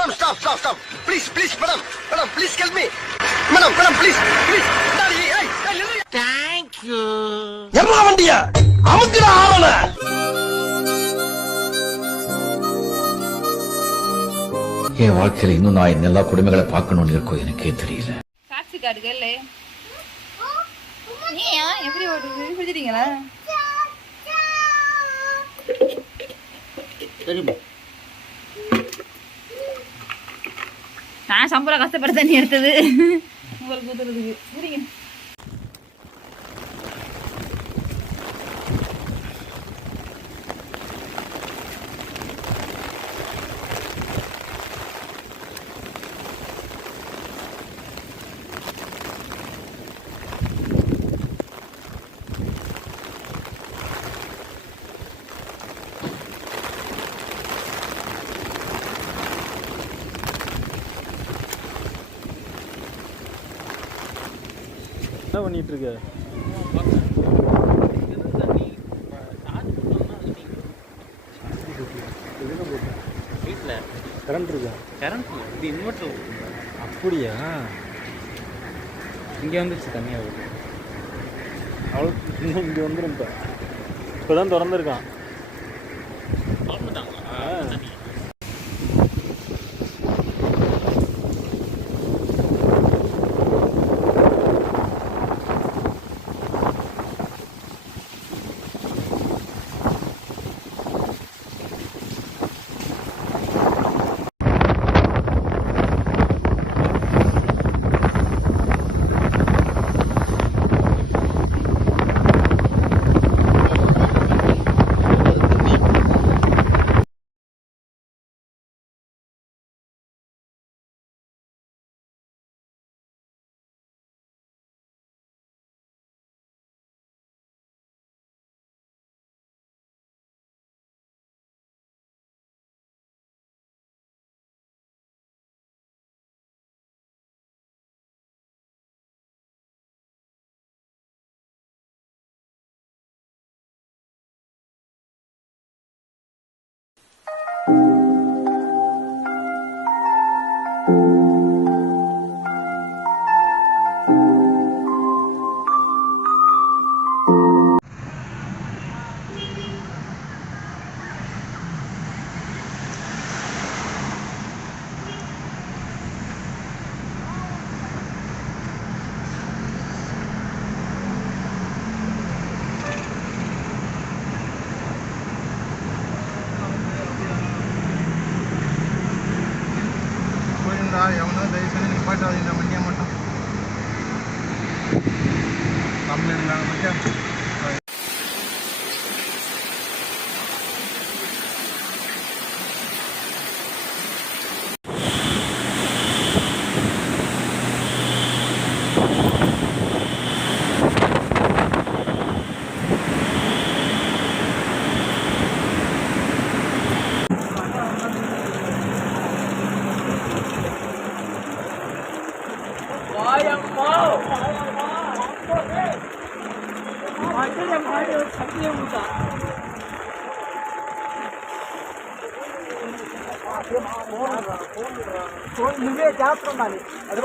Madam, stop. Please, madam, please help me. Madam, please. Daddy, hey. Thank you. எம்மா வண்டியா அமுக்குற ஆவல. என் வாழ்க்கையில இன்னும் நான் எல்லா குடும்பங்களை பார்க்கணும்னு இருக்கோ எனக்கே தெரியல. டாக்ஸி கார்டு கேளு. நீயா எப்படி ஓடுது புரிஞ்சுட்டீங்களா? தெரியுமா? நான் சம்பள கஷ்டப்பட்டு தண்ணி எடுத்தது உங்களுக்கு ஊத்துறதுக்கு புரியுங்க. என்ன பண்ணிட்டு இருக்க? வீட்டில் கரண்ட் இருக்கா? கரண்ட் இது இன்வெர்டர். அப்படியா? இங்கே வந்துருச்சு தனியாக வருது. அவ்வளோ இன்னும் இங்கே வந்துடும். இப்போ தான் திறந்துருக்கான். ఎవరో దయచేసి నిలబడ్డారు మధ్య మొత్తం కంప్లైంట్ మధ్య నువ్వే చేస్తున్నాను అది